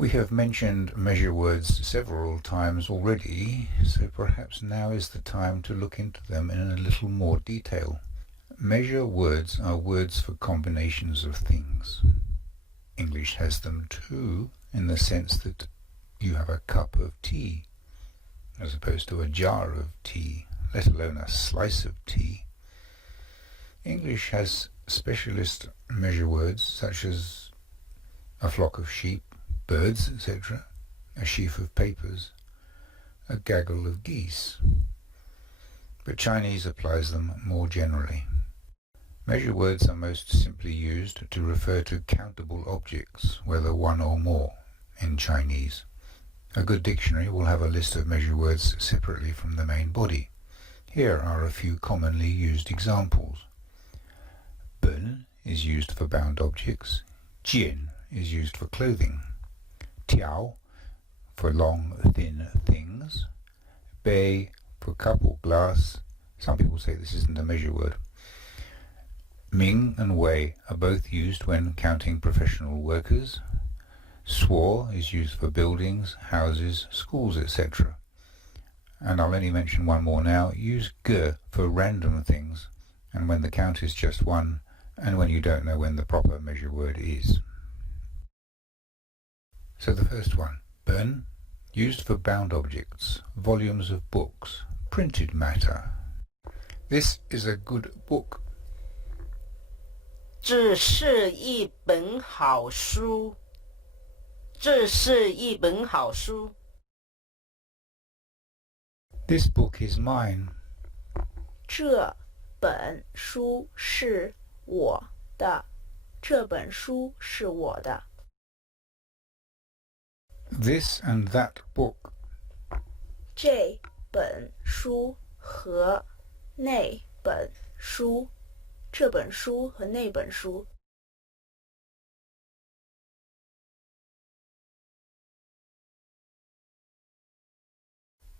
We have mentioned measure words several times already, so perhaps now is the time to look into them in a little more detail. Measure words are words for combinations of things. English has them too, in the sense that you have a cup of tea, as opposed to a jar of tea, let alone a slice of tea. English has specialist measure words such as a flock of sheep, birds, etc., a sheaf of papers, a gaggle of geese. But Chinese applies them more generally. Measure words are most simply used to refer to countable objects, whether one or more, in Chinese. A good dictionary will have a list of measure words separately from the main body. Here are a few commonly used examples. Ben is used for bound objects. Jian is used for clothing. Tiao for long, thin things. Bei for cup or glass. Some people say this isn't a measure word. Ming and Wei are both used when counting professional workers. Suo is used for buildings, houses, schools, etc. And I'll only mention one more now. Use ge for random things, and when the count is just one, and when you don't know when the proper measure word is. So the first one, ben, used for bound objects, volumes of books, printed matter. This is a good book. 这是一本好书。这是一本好书。This book is mine. 这本书是我的。这本书是我的。This and that book. 这本书和那本书。这本书和那本书。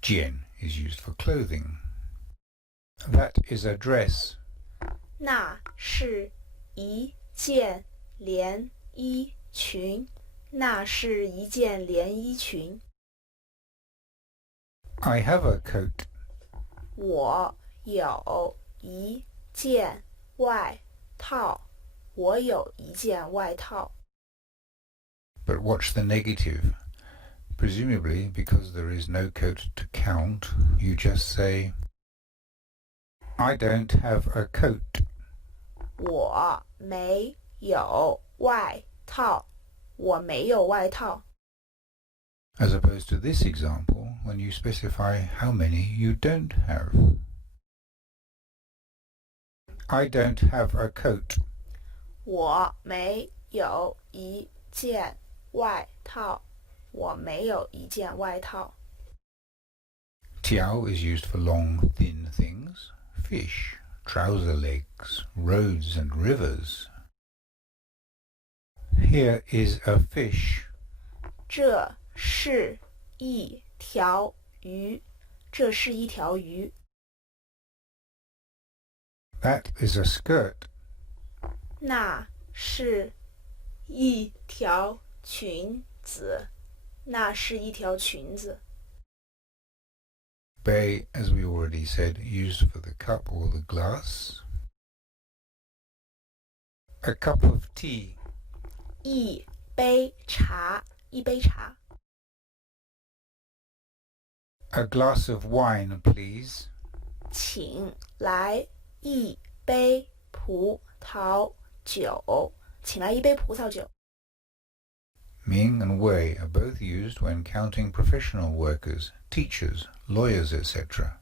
Jian is used for clothing. That is a dress. 那是一件连衣裙。那是一件连衣裙。I have a coat. 我有一件外套。我有一件外套。But watch the negative. Presumably, because there is no coat to count, you just say, I don't have a coat. 我没有外套。我没有外套。As opposed to this example, when you specify how many you don't have. I don't have a coat. 我没有一件外套。我没有一件外套。Tiao is used for long, thin things. Fish, trouser legs, roads and rivers. Here is a fish. 这是一条鱼。这是一条鱼。That is a skirt. 那是一条裙子。那是一条裙子。Bei, as we already said, used for the cup or the glass. A cup of tea. 一杯茶。一杯茶。A glass of wine, please. 请来一杯葡萄酒。请来一杯葡萄酒。Ming and Wei are both used when counting professional workers, teachers, lawyers, etc.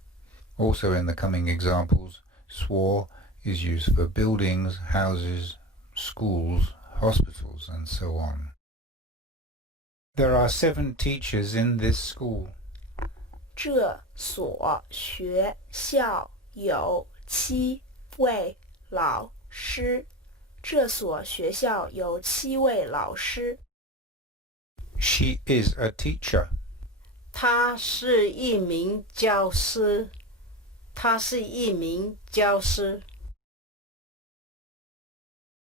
Also in the coming examples, Suo is used for buildings, houses, schools, hospitals, and so on. There are 7 teachers in this school. 这所学校有7位老师。这所学校有7位老师。She is a teacher. 他是一名教师。他是一名教师。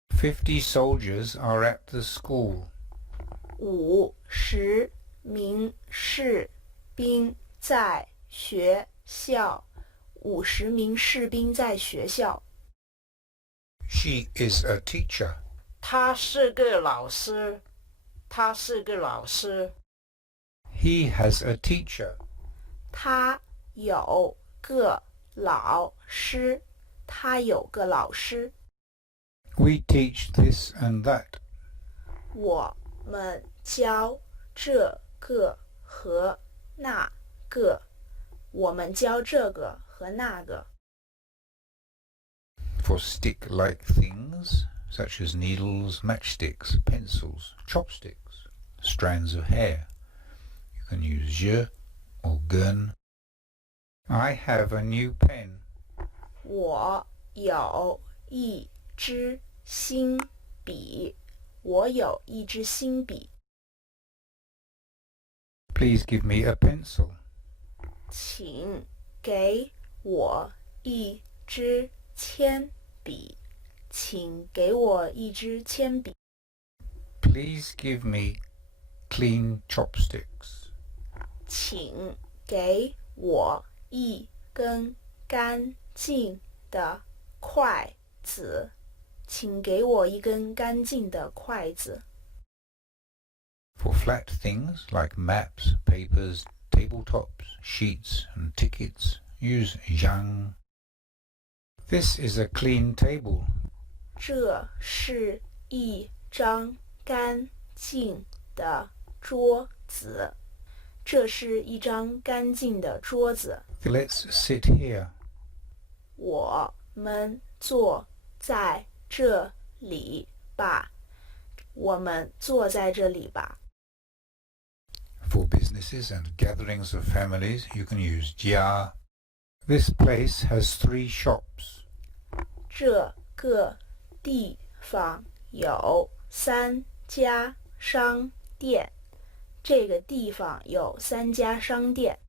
50 soldiers are at the school. 50名士兵在学校。50名士兵在学校。She is a teacher. 他是个老师。他是个老师。He has a teacher. 他有个老师。他有个老师。We teach this and that. 我们教这个和那个。我们教这个和那个。For stick-like things, such as needles, matchsticks, pencils, chopsticks, strands of hair, you can use je or gun. I have a new pen. 我有一支新笔。我有一支新笔。Please give me a pencil. 请给我一支铅笔。请给我一支铅笔。Please give me clean chopsticks. 请给我一根干净的筷子。请给我一根干净的筷子。For flat things like maps, papers, tabletops, sheets and tickets, use zhang. This is a clean table. 这是一张干净的桌子。这是一张干净的桌子。Let's sit here. 我们坐在这里吧。我们坐在这里吧。For businesses and gatherings of families, you can use jia. This place has 3 shops. 这个地方有3家商店。这个地方有3家商店。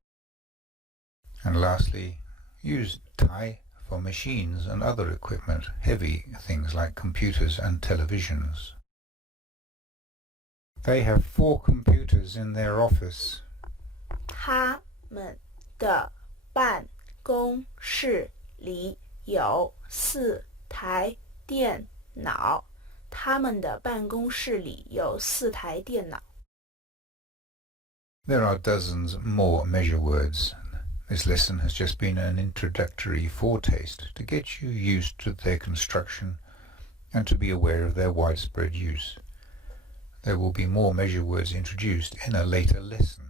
And lastly, use tai for machines and other equipment, heavy things like computers and televisions. They have 4 computers in their office. 他们的办公室里有4台电脑。他们的办公室里有4台电脑。There are dozens more measure words. This lesson has just been an introductory foretaste to get you used to their construction and to be aware of their widespread use. There will be more measure words introduced in a later lesson.